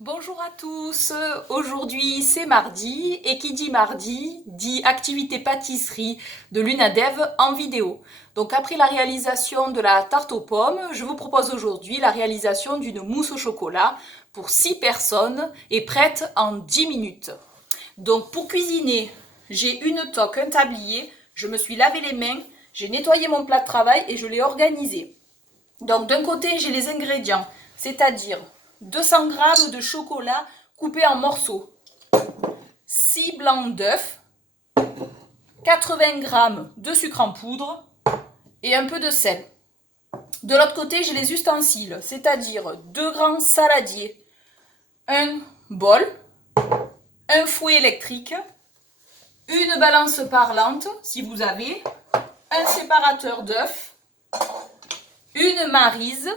Bonjour à tous, aujourd'hui c'est mardi et qui dit mardi dit activité pâtisserie de l'UNADEV en vidéo. Donc après la réalisation de la tarte aux pommes, je vous propose aujourd'hui la réalisation d'une mousse au chocolat pour 6 personnes et prête en 10 minutes. Donc pour cuisiner, j'ai une toque, un tablier, je me suis lavé les mains, j'ai nettoyé mon plat de travail et je l'ai organisé. Donc d'un côté j'ai les ingrédients, c'est-à-dire 200 g de chocolat coupé en morceaux, 6 blancs d'œufs, 80 g de sucre en poudre et un peu de sel. De l'autre côté, j'ai les ustensiles, c'est-à-dire 2 grands saladiers, un bol, un fouet électrique, une balance parlante si vous avez, un séparateur d'œufs, une maryse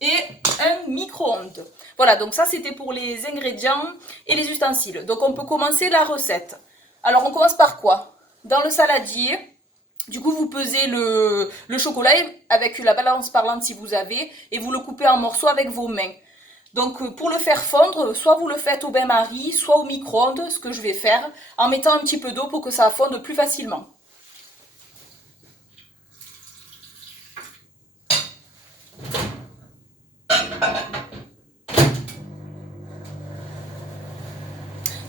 et un micro-ondes. Voilà, donc ça c'était pour les ingrédients et les ustensiles. Donc on peut commencer la recette. Alors on commence par quoi? Dans le saladier, du coup vous pesez le chocolat avec la balance parlante si vous avez et vous le coupez en morceaux avec vos mains. Donc pour le faire fondre, soit vous le faites au bain-marie, soit au micro-ondes, ce que je vais faire, en mettant un petit peu d'eau pour que ça fonde plus facilement.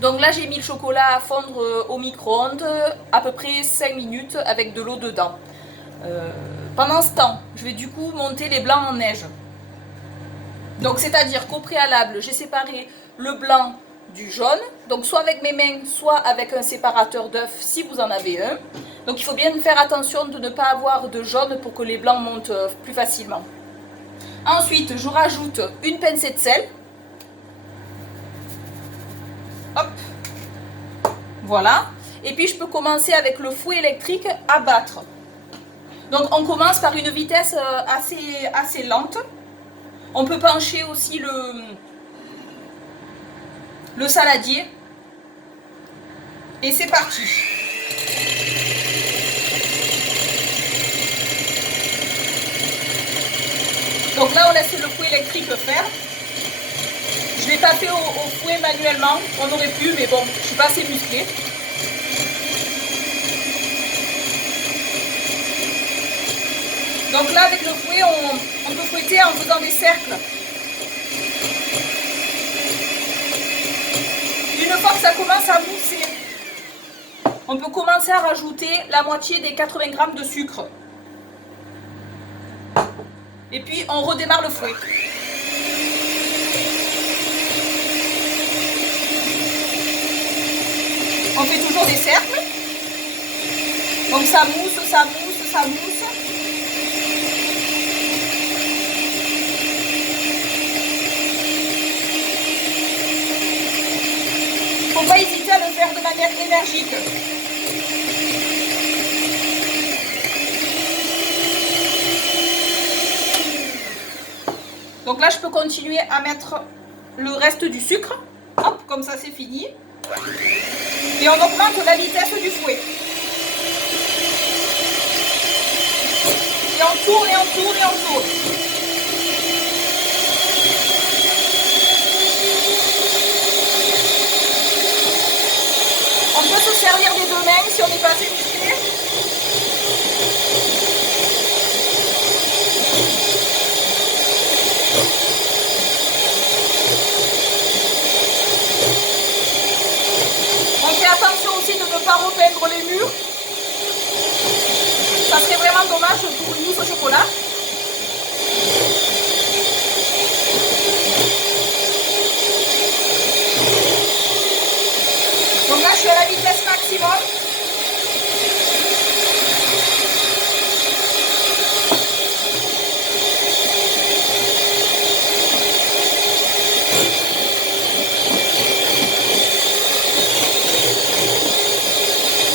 Donc là, j'ai mis le chocolat à fondre au micro-ondes, à peu près 5 minutes avec de l'eau dedans. Pendant ce temps, je vais du coup monter les blancs en neige. Donc c'est-à-dire qu'au préalable, j'ai séparé le blanc du jaune, donc soit avec mes mains, soit avec un séparateur d'œufs si vous en avez un. Donc il faut bien faire attention de ne pas avoir de jaune pour que les blancs montent plus facilement. Ensuite, je rajoute une pincée de sel. Hop, voilà. Et puis je peux commencer avec le fouet électrique à battre. Donc on commence par une vitesse assez lente. On peut pencher aussi le saladier. Et c'est parti. Donc là on laisse le fouet électrique faire. Je l'ai pas fait au fouet manuellement. On aurait pu, mais bon, je suis pas assez musclée. Donc là, avec le fouet, on peut fouetter en faisant des cercles. Une fois que ça commence à mousser, on peut commencer à rajouter la moitié des 80 g de sucre. Et puis, on redémarre le fouet. On fait toujours des cercles. Donc ça mousse, ça mousse, ça mousse. Faut pas hésiter à le faire de manière énergique. Donc là, je peux continuer à mettre le reste du sucre. Hop, comme ça, c'est fini. Et on augmente la vitesse du fouet. Et on tourne, et on tourne, et on tourne. On peut se servir des deux mains si on n'est pas assez musclé. On fait attention aussi de ne pas repeindre les murs. Ça serait vraiment dommage pour une mousse au chocolat. Donc là, je suis à la vitesse maximum.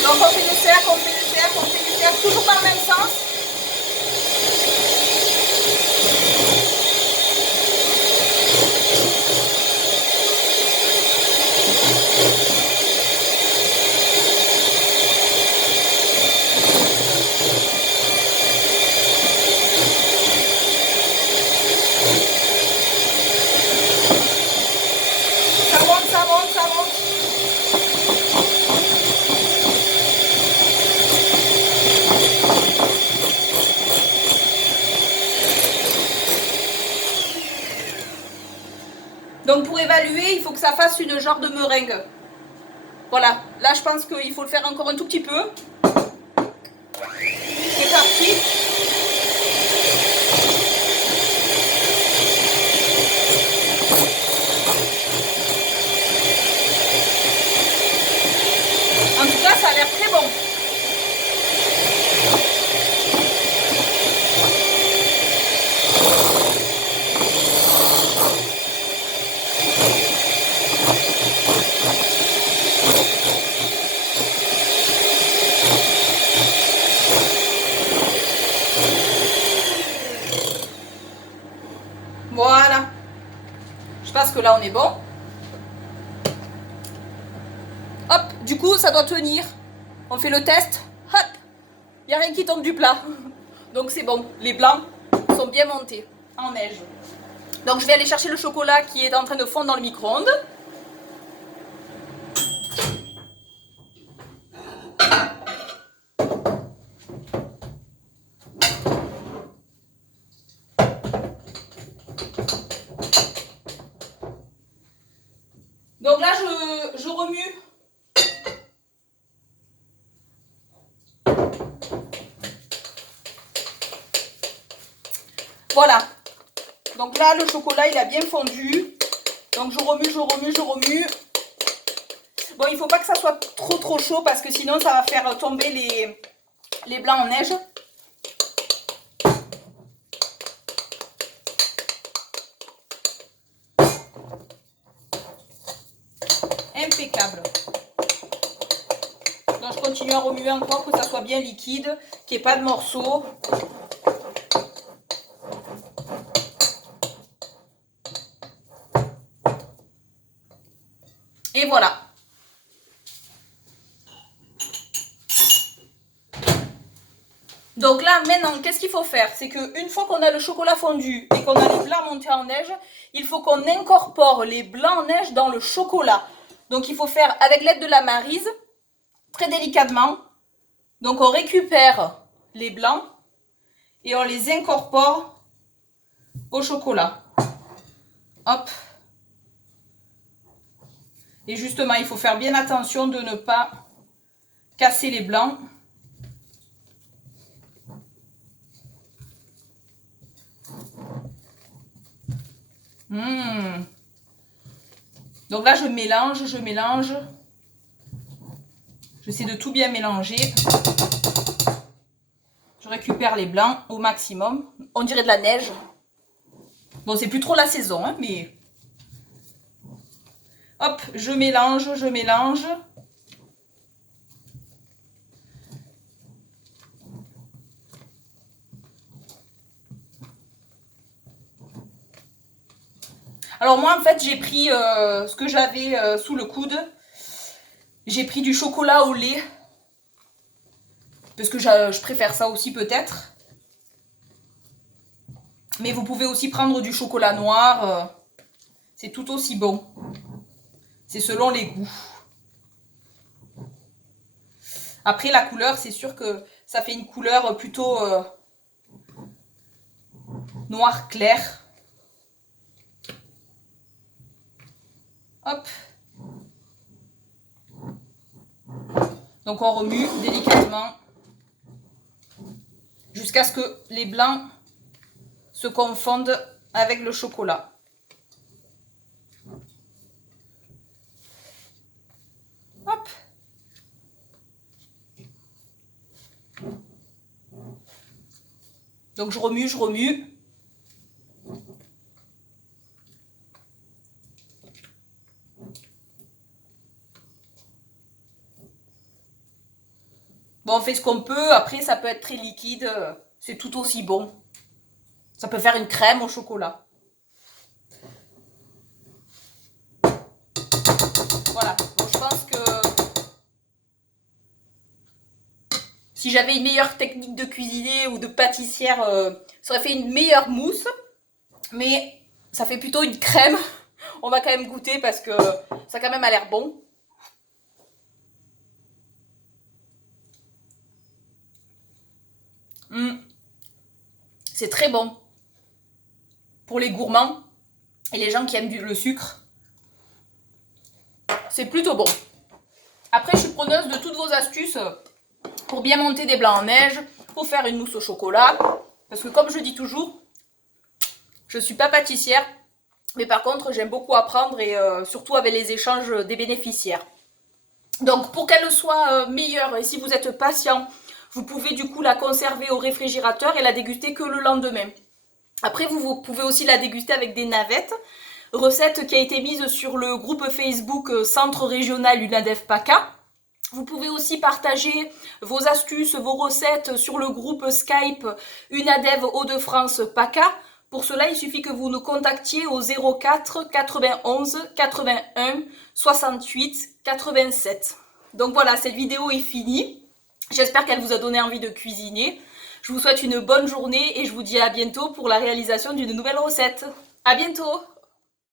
Donc on fait des cercles, on fait des cercles, on fait des cercles, toujours dans le même sens. évaluer, il faut que ça fasse une genre de meringue. Voilà, là je pense qu'il faut le faire encore un tout petit peu. C'est parti. En tout cas, ça a l'air très bon. Voilà. Je pense que là on est bon. Hop, du coup ça doit tenir. On fait le test. Hop, il n'y a rien qui tombe du plat. Donc c'est bon, les blancs sont bien montés en neige. Donc je vais aller chercher le chocolat qui est en train de fondre dans le micro-ondes. Donc là je remue. Voilà. Donc là, le chocolat, il a bien fondu. Donc je remue, je remue, je remue. Bon, il ne faut pas que ça soit trop chaud parce que sinon, ça va faire tomber les blancs en neige. Impeccable. Donc je continue à remuer encore, que ça soit bien liquide, qu'il n'y ait pas de morceaux. Et voilà. Donc là, maintenant, qu'est-ce qu'il faut faire? C'est qu'une fois qu'on a le chocolat fondu et qu'on a les blancs montés en neige, il faut qu'on incorpore les blancs en neige dans le chocolat. Donc il faut faire avec l'aide de la maryse, très délicatement. Donc on récupère les blancs et on les incorpore au chocolat. Hop. Et justement, il faut faire bien attention de ne pas casser les blancs. Donc là, je mélange. J'essaie de tout bien mélanger. Je récupère les blancs au maximum. On dirait de la neige. Bon, c'est plus trop la saison, hein, mais... Hop, je mélange. Alors moi, en fait, j'ai pris ce que j'avais sous le coude. J'ai pris du chocolat au lait. Parce que je préfère ça aussi peut-être. Mais vous pouvez aussi prendre du chocolat noir. C'est tout aussi bon. C'est selon les goûts. Après, la couleur, c'est sûr que ça fait une couleur plutôt noir clair. Hop. Donc on remue délicatement jusqu'à ce que les blancs se confondent avec le chocolat. Hop. Donc je remue. Bon, on fait ce qu'on peut. Après, ça peut être très liquide. C'est tout aussi bon. Ça peut faire une crème au chocolat. Voilà. Donc, je pense que si j'avais une meilleure technique de cuisiner ou de pâtissière, ça aurait fait une meilleure mousse. Mais ça fait plutôt une crème. On va quand même goûter parce que ça quand même a l'air bon. C'est très bon. Pour les gourmands et les gens qui aiment le sucre, c'est plutôt bon. Après, je suis preneuse de toutes vos astuces pour bien monter des blancs en neige, pour faire une mousse au chocolat. Parce que comme je dis toujours, je ne suis pas pâtissière, mais par contre, j'aime beaucoup apprendre et surtout avec les échanges des bénéficiaires. Donc, pour qu'elle soit meilleure, et si vous êtes patient, vous pouvez du coup la conserver au réfrigérateur et la déguster que le lendemain. Après, vous pouvez aussi la déguster avec des navettes. Recette qui a été mise sur le groupe Facebook Centre Régional UNADEF PACA. Vous pouvez aussi partager vos astuces, vos recettes sur le groupe Skype UNADEV Hauts-de-France PACA. Pour cela, il suffit que vous nous contactiez au 04 91 81 68 87. Donc voilà, cette vidéo est finie. J'espère qu'elle vous a donné envie de cuisiner. Je vous souhaite une bonne journée et je vous dis à bientôt pour la réalisation d'une nouvelle recette. À bientôt!